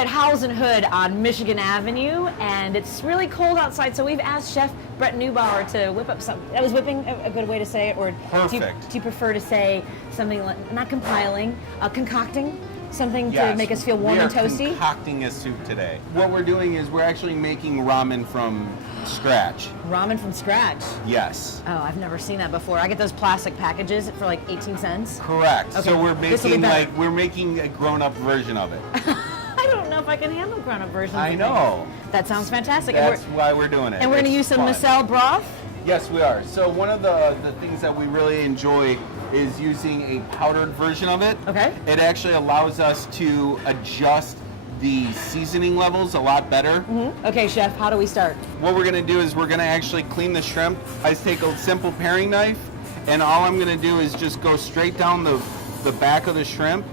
at Howells and Hood on Michigan Avenue, and it's really cold outside, so we've asked Chef Brett Neubauer to whip up something. That was whipping a good way to say it, or Perfect. do you prefer to say something like, not compiling, concocting? Something Yes, to make us feel warm and toasty? We are concocting a soup today. What we're doing is we're actually making ramen from scratch. Ramen from scratch? Yes. Oh, I've never seen that before. I get those plastic packages for like 18 cents. Correct. Okay, So we're making a grown-up version of it. I don't know if I can handle grown-up versions. I know. That sounds fantastic. That's why we're doing it. And we're going to use some Micelle broth? Yes, we are. So one of the things that we really enjoy is using a powdered version of it. Okay. It actually allows us to adjust the seasoning levels a lot better. Mm-hmm. Okay, Chef, how do we start? What we're going to do is we're going to actually clean the shrimp. I take a simple paring knife, and all I'm going to do is just go straight down the back of the shrimp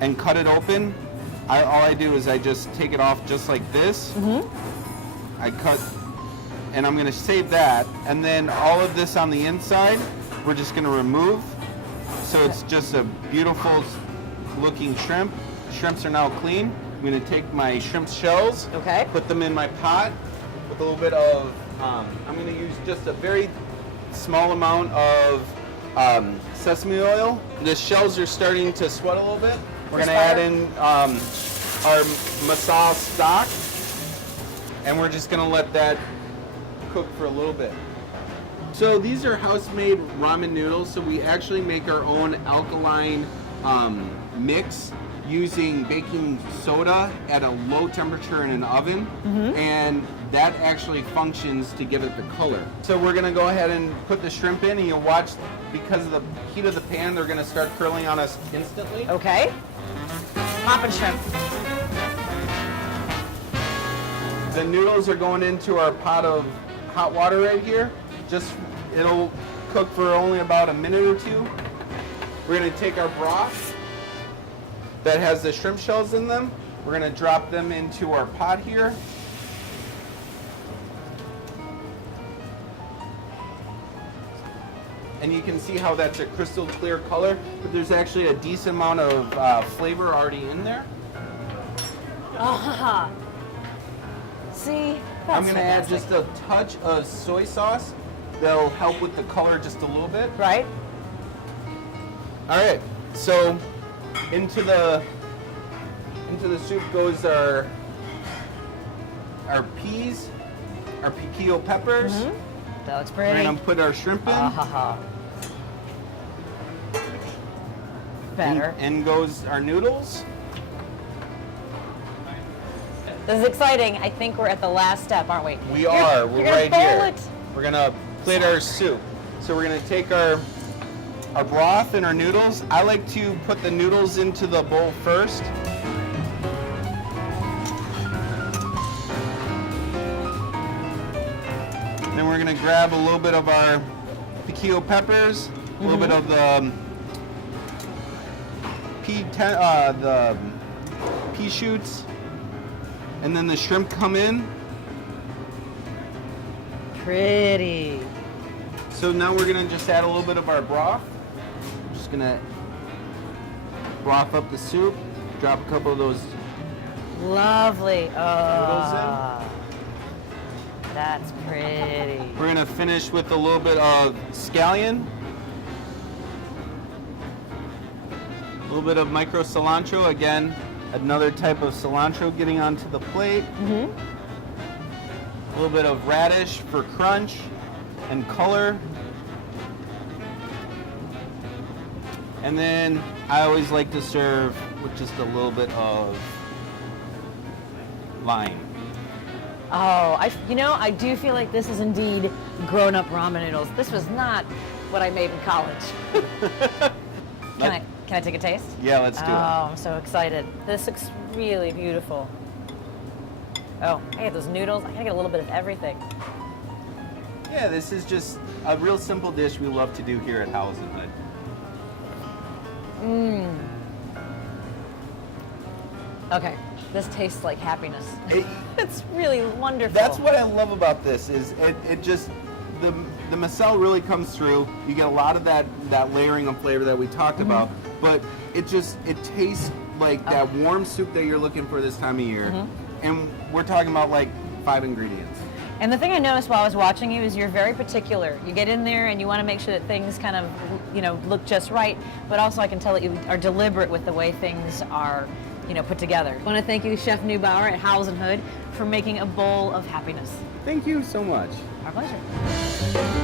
and cut it open. All I do is I just take it off just like this. Mm-hmm. I cut, and I'm going to save that. And then all of this on the inside, we're just going to remove. So it's just a beautiful looking shrimp. Shrimps are now clean. I'm going to take my shrimp shells, okay, put them in my pot with a little bit of, I'm going to use just a very small amount of sesame oil. The shells are starting to sweat a little bit. We're going to add in our masala stock, and we're just going to let that cook for a little bit. So these are house-made ramen noodles, so we actually make our own alkaline mix using baking soda at a low temperature in an oven, and that actually functions to give it the color. So we're gonna go ahead and put the shrimp in, and you'll watch, because of the heat of the pan, they're gonna start curling on us instantly. Okay. Poppin' shrimp. The noodles are going into our pot of hot water right here. It'll cook for only about a minute or two. We're gonna take our broth that has the shrimp shells in them. We're gonna drop them into our pot here. And you can see how that's a crystal clear color, but there's actually a decent amount of flavor already in there. See? That's I'm gonna add just a touch of soy sauce. That'll help with the color just a little bit. Right. All right, so into the soup goes our peas, our piquillo peppers. That looks pretty. We're gonna put our shrimp in. Better. In goes our noodles. This is exciting. I think we're at the last step, aren't we? We are. We're right bowl here. It. We're gonna plate our soup. So we're gonna take our broth and our noodles. I like to put the noodles into the bowl first. Then we're gonna grab a little bit of our piquillo peppers, a little bit of the pea shoots, and then the shrimp come in. Pretty. So now we're gonna just add a little bit of our broth. I'm just gonna broth up the soup, drop a couple of those. Lovely. Oh, that's pretty. We're gonna finish with a little bit of scallion, a little bit of micro cilantro. Again, another type of cilantro getting onto the plate. A little bit of radish for crunch and color. And then I always like to serve with just a little bit of lime. Oh, I do feel like this is indeed grown-up ramen noodles. This was not what I made in college. Can I take a taste? Yeah, let's do it. Oh, I'm so excited. This looks really beautiful. Oh, I get those noodles. I gotta get a little bit of everything. Yeah, this is just a real simple dish we love to do here at Howells and Hood. Okay, this tastes like happiness. It's really wonderful. That's what I love about this, is it just, the Micelle really comes through. You get a lot of that layering of flavor that we talked about, but it tastes like that warm soup that you're looking for this time of year. And we're talking about like 5 ingredients. And the thing I noticed while I was watching you is you're very particular. You get in there and you want to make sure that things kind of, look just right, but also I can tell that you are deliberate with the way things are, put together. I want to thank you, Chef Neubauer at Howells and Hood, for making a bowl of happiness. Thank you so much. Our pleasure.